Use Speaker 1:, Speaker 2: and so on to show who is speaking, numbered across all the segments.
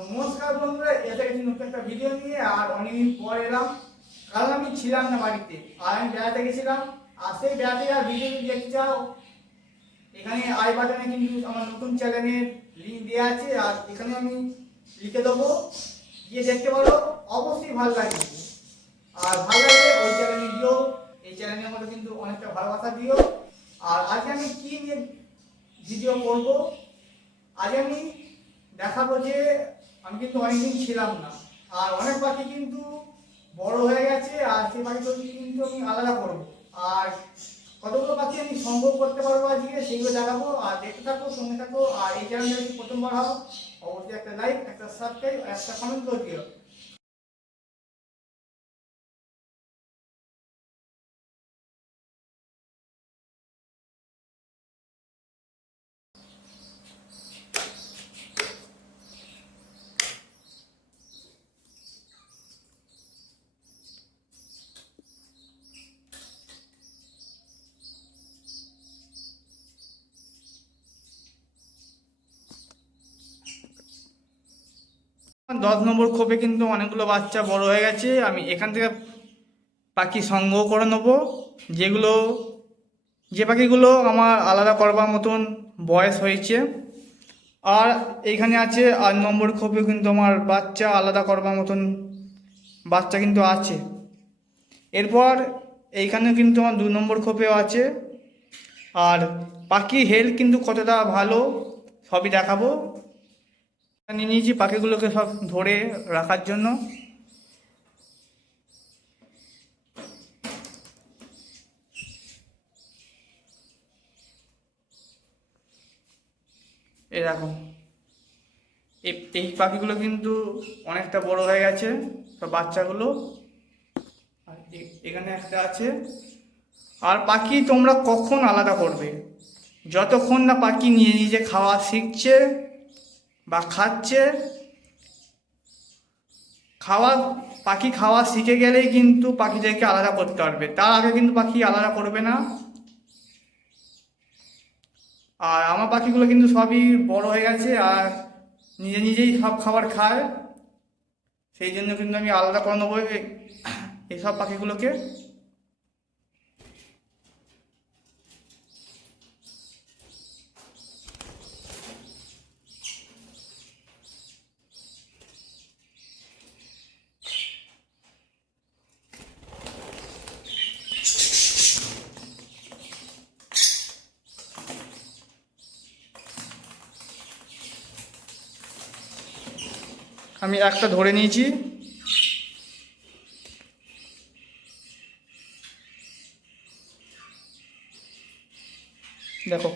Speaker 1: নমস্কার বন্ধুরা এটা একটি নতুন একটা ভিডিও নিয়ে আর অনেকদিন পর এলাম। কারণ আমি ছিলাম না বাড়িতে, আর আমি বেড়াতে গেছিলাম। আর সেই বেড়াতে আর ভিডিও দেখতে চাও, এখানে আই বাটনে কিন্তু আমার নতুন চ্যানেলের লিঙ্ক দেওয়া আছে, আর এখানে আমি লিখে দেবো। গিয়ে দেখতে পারো, অবশ্যই ভালো লাগবে। আর ভালো লাগে ওই চ্যানেলে দিও, এই চ্যানেলের মধ্যে কিন্তু অনেকটা ভালোবাসা দিও। আর আজকে আমি কী নিয়ে ভিডিও করব? আজ আমি দেখাবো যে আমি কিন্তু অনেকদিন ছিলাম না। আর অনেক পাখি কিন্তু বড় হয়ে গেছে, আর সেই পাখি কিন্তু আমি আলাদা করব। আর কতগুলো পাখি আমি সংগ্রহ করতে পারব আজকে সেগুলো দেখাবো, আর দেখতে থাকো, সঙ্গে থাকো, আর এই চ্যানেলে যদি প্রথমবার হও, অবশ্যই একটা লাইক একটা সাবস্ক্রাইব একটা কমেন্ট করে দিও। দশ নম্বর খোপে কিন্তু অনেকগুলো বাচ্চা বড় হয়ে গেছে। আমি এখান থেকে পাখি সংগ্রহ করে নেব। যেগুলো, যে পাখিগুলো আমার আলাদা করবার মতন বয়স হয়েছে। আর এইখানে আছে, আট নম্বর খোপে কিন্তু আমার বাচ্চা আলাদা করবার মতন বাচ্চা কিন্তু আছে। এরপর এইখানে কিন্তু আমার দু নম্বর খোপেও আছে। আর পাখি হেলথ কিন্তু কতটা ভালো, সবই দেখাবো। নিয়ে নিয়েছি পাখিগুলোকে সব ধরে রাখার জন্য। এই দেখো, এই পাখিগুলো কিন্তু অনেকটা বড় হয়ে গেছে, সব বাচ্চাগুলো। আর এখানে একটা আছে। আর পাখি তোমরা কখন আলাদা করবে? যতক্ষণ না পাখি নিজে নিজে খাওয়া শিখছে বা খাচ্ছে, খাওয়া, পাখি খাওয়া শিখে গেলেই কিন্তু পাখিদেরকে আলাদা করতে পারবে। তার আগে কিন্তু পাখি আলাদা করবে না। আর আমার পাখিগুলো কিন্তু সবই বড় হয়ে গেছে আর নিজে নিজেই সব খাবার খায়। সেই জন্য কিন্তু আমি আলাদা করে নেব এইসব পাখিগুলোকে। আমি একটা ধরে নিয়েছি দেখো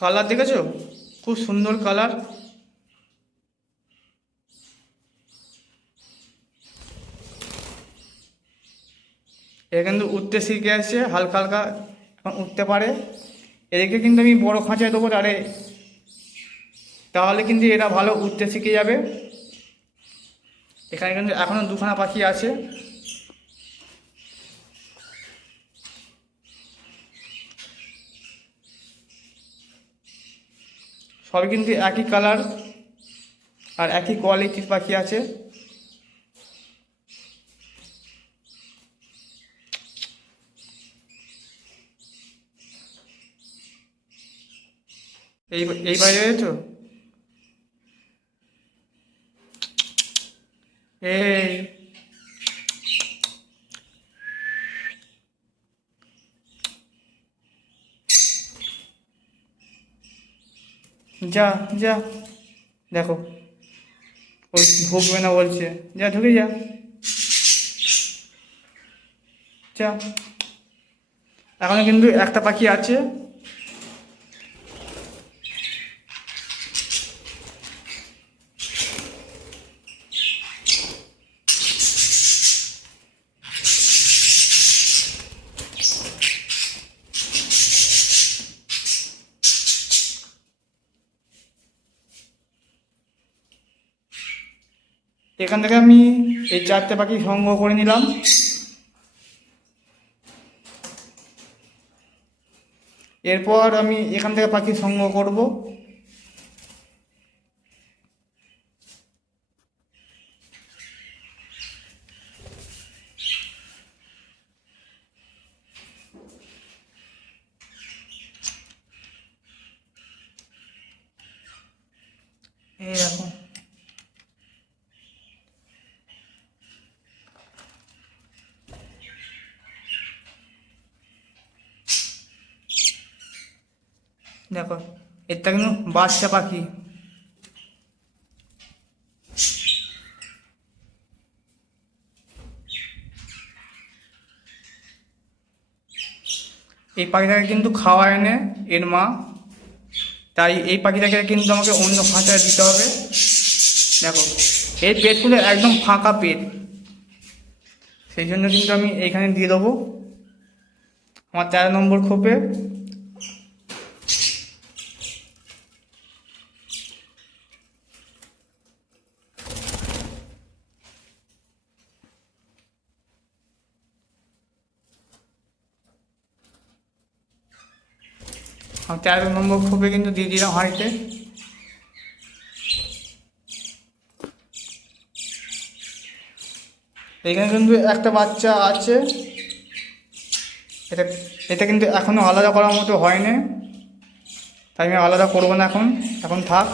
Speaker 1: কালার দেখেছ? খুব সুন্দর কালার। এরা কিন্তু উঠতে শিখে আসছে, হালকা হালকা এখন উঠতে পারে। এদেরকে কিন্তু আমি বড় খাঁচায় দেবো তারে তাহলে কিন্তু এরা ভালো উঠতে শিখে যাবে। এখানে কিন্তু এখনও দুখানা পাখি আছে। সবই কিন্তু একই কালার আর একই কোয়ালিটির পাখি আছে। এই এই বাইরে তো এই যা যা। দেখো। ওই ঢুকবে না বলছে। যা, ঢুকে যা। যা। এখনও কিন্তু একটা পাখি আছে। এখান থেকে আমি এই চারটে পাখি সংগ্রহ করে নিলাম। এরপর আমি এখান থেকে পাখি সংগ্রহ করব এই দেখো দেখো এটা কিন্তু বাচ্চা পাখি এই পাখিটাকে কিন্তু খাওয়ায় এনে এর মা। তাই এই পাখিটাকে কিন্তু আমাকে অন্য খাঁচায় দিতে হবে। দেখো এর পেটগুলো একদম ফাঁকা পেট। সেই জন্য কিন্তু আমি এইখানে দিয়ে দেবো। আমার তেরো নম্বর খোপে। আর তেরো নম্বর খোপে কিন্তু দিয়ে দিলাম হাঁড়িতে এখানে কিন্তু একটা বাচ্চা আছে। এটা এটা কিন্তু এখনও আলাদা করার মতো হয়নি। তাই আমি আলাদা করব না এখন। এখন থাক।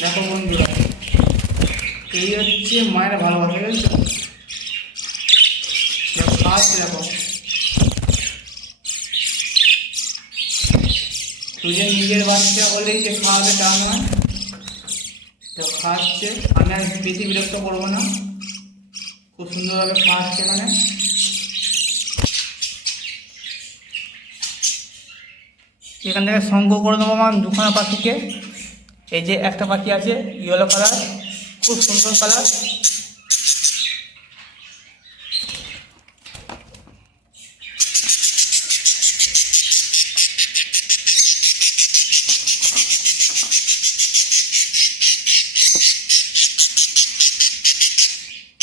Speaker 1: দেখো বন্ধুরা এই হচ্ছে মায়ের ভালোবাসা বুঝছ দেখো, দেখো। তুই নিজের বাচ্চা হলেই যে খাওয়াবে তা নয় তো খাওয়াচ্ছে আমি আর বেশি বিরক্ত করব না। খুব সুন্দরভাবে খাওয়াচ্ছে মানে। এখান থেকে সংগ্রহ করে দেবো আমার দুখানা পাখিকে। এই যে একটা পাখি আছে ইয়েলো কালার খুব সুন্দর কালার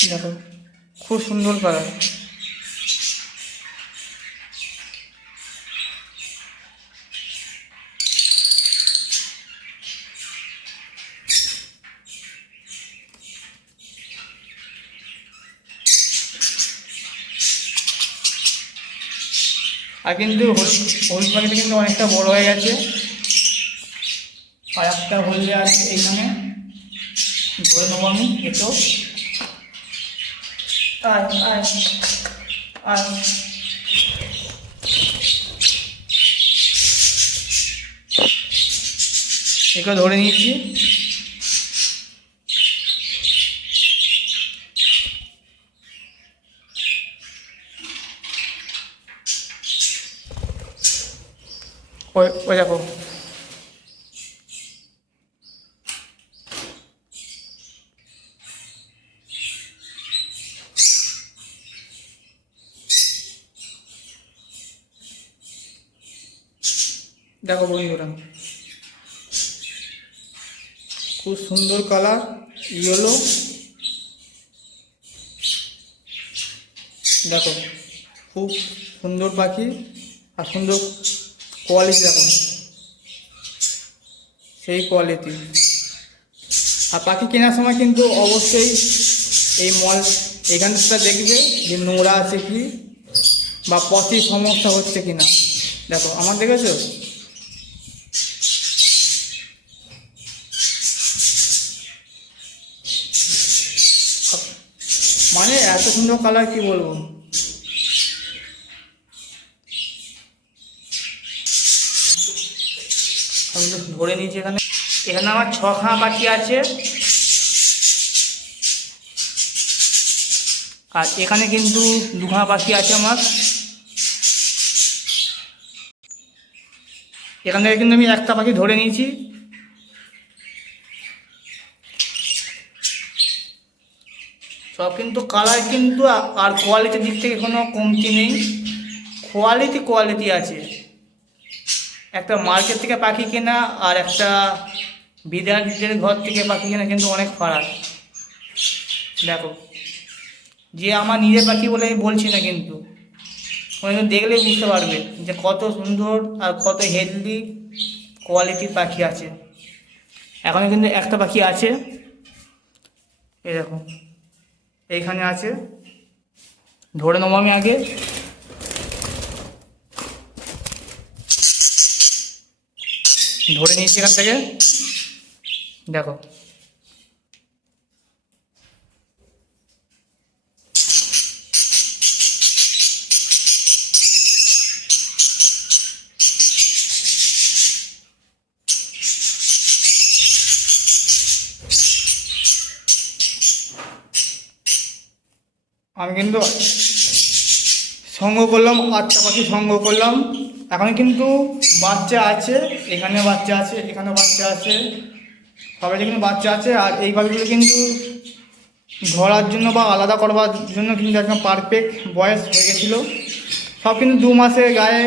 Speaker 1: দেখো খুব সুন্দর কালার আর কিন্তু হলুদ পাখিটা কিন্তু অনেকটা বড় হয়ে গেছে। আর একটা হলদে আছে এইখানে ধরে নেব আমি, এটো। আয় আয় আয় একে ধরে নিয়েছি ওই ওই দেখো দেখো বন্ধুরা খুব সুন্দর কালার ইয়েলো দেখো খুব সুন্দর পাখি আর সুন্দর কোয়ালিটি দেখো। সেই কোয়ালিটি আর পাখি কেনার সময় কিন্তু অবশ্যই এই মল এখানটা দেখবে যে নোংরা আছে কি বা পথে সমস্যা হচ্ছে কি না দেখো, আমার দেখেছ? মানে এত সুন্দর কালার কি বলব? ধরে নিয়েছি এখানে। এখানে আমার ছ খাঁ বাকি আছে। আর এখানে কিন্তু দু খাঁ বাকি আছে আমার। এখান থেকে কিন্তু আমি একটা পাখি ধরে নিয়েছি। সব কিন্তু কালার কিন্তু আর কোয়ালিটির দিক থেকে কোনো কমতি নেই। কোয়ালিটি কোয়ালিটি আছে। একটা মার্কেট থেকে পাখি কেনা আর একটা বিদ্যার্থীদের ঘর থেকে পাখি কেনা কিন্তু অনেক ফারাক। দেখো, যে আমার নিজের পাখি বলে আমি বলছি না কিন্তু। কোনো দেখলেই বুঝতে পারবে যে কত সুন্দর আর কত হেলদি কোয়ালিটির পাখি আছে। এখনও কিন্তু একটা পাখি আছে। এরকম এইখানে আছে। ধরে নেব আমি আগে। ধরে নিয়েছি এখান থেকে। দেখো। আমি কিন্তু সঙ্গ করলাম, আটটা পাখি সঙ্গ করলাম। এখন কিন্তু বাচ্চা আছে এখানে বাচ্চা আছে এখানে বাচ্চা আছে। সবাই কিন্তু বাচ্চা আছে, আর এই পাখিগুলো কিন্তু ধরার জন্য বা আলাদা করবার জন্য কিন্তু একদম পারফেক্ট বয়স হয়ে গেছিল। সব কিন্তু দু মাসের গায়ে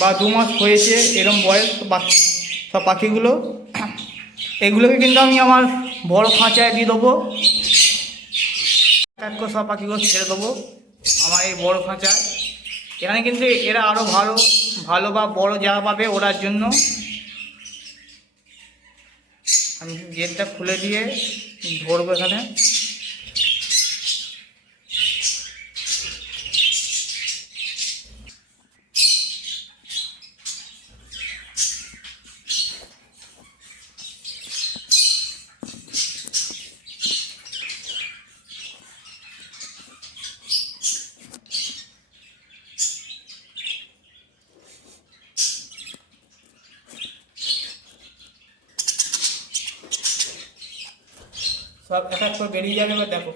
Speaker 1: বা দু মাস হয়েছে এরম বয়স সব পাখিগুলো। এগুলোকে কিন্তু আমি আমার বড় খাঁচায় দিয়ে দেবো। এক সব পাখিগুলো ছেড়ে দেবো, আমার এই বড় খাঁচায়। এখানে কিন্তু এরা আরও ভালো ভালো বা বড় যা পাবে ওড়ার জন্য। আমি গেটটা খুলে দিয়ে ধরবো এখানে। সব এক এক করে বেরিয়ে যাবে এবার দেখো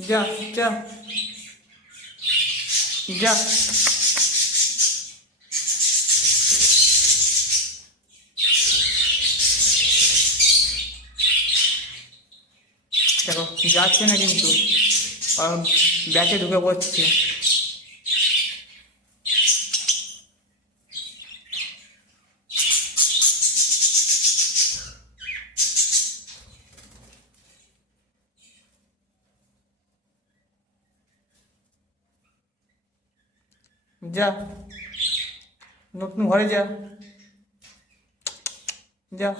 Speaker 1: যা যা যা দেখো যাচ্ছে না কিন্তু ব্যাচে ঢুকে পড়ছে যা নতুন ঘরে যা যা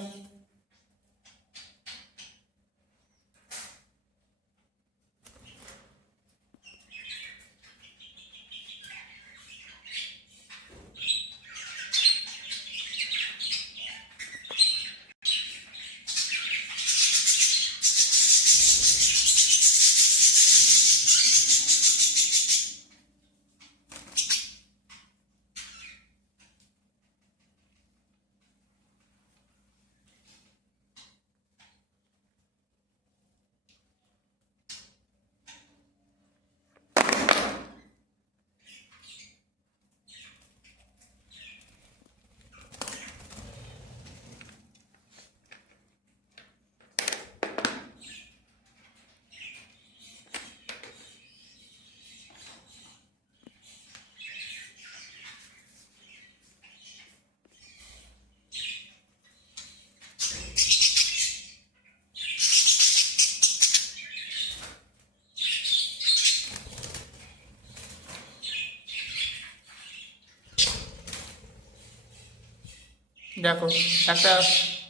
Speaker 1: দেখো একটা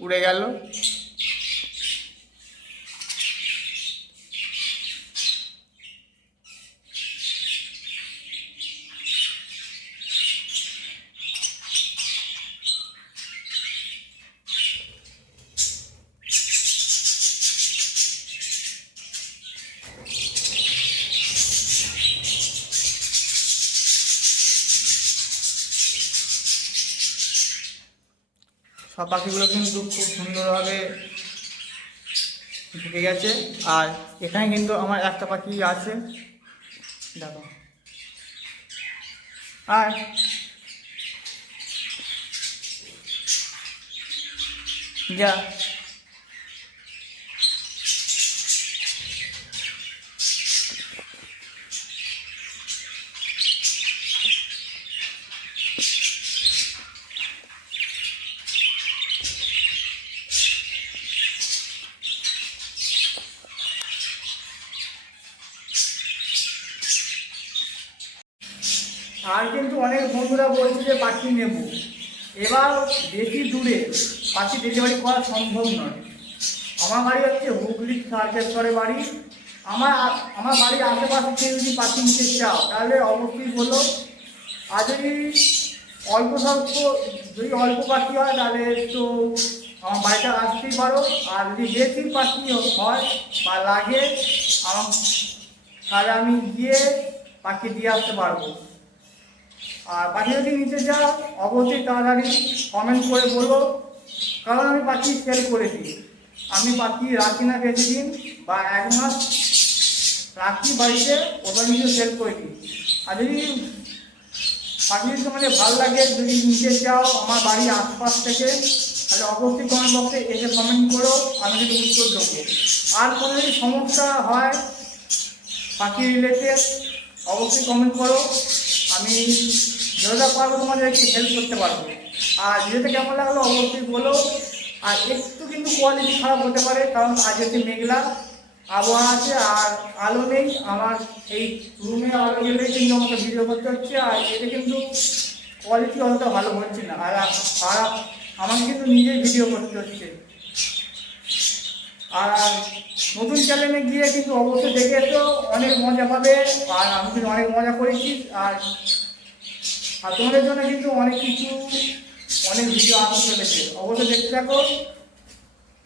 Speaker 1: উড়ে গেল। পাখিগুলো কিন্তু খুব সুন্দরভাবে ঢুকে গেছে। আর এখানে কিন্তু আমার একটা পাখি আছে। দেখো। আর
Speaker 2: যা।
Speaker 1: আর কিন্তু অনেক বন্ধুরা বলছে যে পাখি নেব। এবার বেশি দূরে পাখি ডেলিভারি করা সম্ভব নয়। আমার বাড়ি হচ্ছে হুগলি সার্কেশ্বরে বাড়ি। আমার আমার বাড়ির আশেপাশে কেউ যদি পাখি নিতে চাও, তাহলে অবশ্যই বলো। আর যদি অল্প স্বল্প, যদি অল্প পাখি হয়, তাহলে একটু আমার বাড়িটা আসতেই পারো। আর যদি বেশি পাখি হয় বা লাগে আমার তাহলে আমি গিয়ে পাখি দিয়ে আসতে পারব। আর পাখি যদি নিতে চাও, অবশ্যই তাড়াতাড়ি কমেন্ট করে বলো কারণ আমি পাখি সেল করেছি। আমি পাখি রাখি না বেশি দিন বা এক মাস রাখি বাড়িতে ওটা নিয়ে সেল করেছি। আর যদি পাখি যদি তোমাদের ভালো লাগে, যদি নিতে চাও আমার বাড়ির আশপাশ থেকে, তাহলে অবশ্যই কমেন্ট বক্সে এসে কমেন্ট করো, আমি যদি উত্তর দেবো। আর কোনো যদি সমস্যা হয় পাখি রিলেটেড অবশ্যই কমেন্ট করো। আমি যতটা পারব তোমাদের একটু হেল্প করতে পারব। আর ভিডিওটা কেমন লাগল অবশ্যই বলো। আর একটু কিন্তু কোয়ালিটি খারাপ হতে পারে, কারণ আজ হচ্ছে মেঘলা আবহাওয়া আছে আর আলো নেই। আমার এই রুমে আলো গেলেই কিন্তু আমাকে ভিডিও করতে হচ্ছে। আর এটা কিন্তু কোয়ালিটি অতটা ভালো হচ্ছে না। আর আর আমাকে কিন্তু নিজেই ভিডিও করতে হচ্ছে। আর নতুন চ্যানেলে গিয়ে কিন্তু অবশ্যই দেখে এসো, অনেক মজা পাবে। আর আমি কিন্তু অনেক মজা করেছি। আর তোমাদের জন্য কিন্তু অনেক কিছু অনেক ভিডিও আসতে চলেছে অবশ্যই দেখতে থাকো।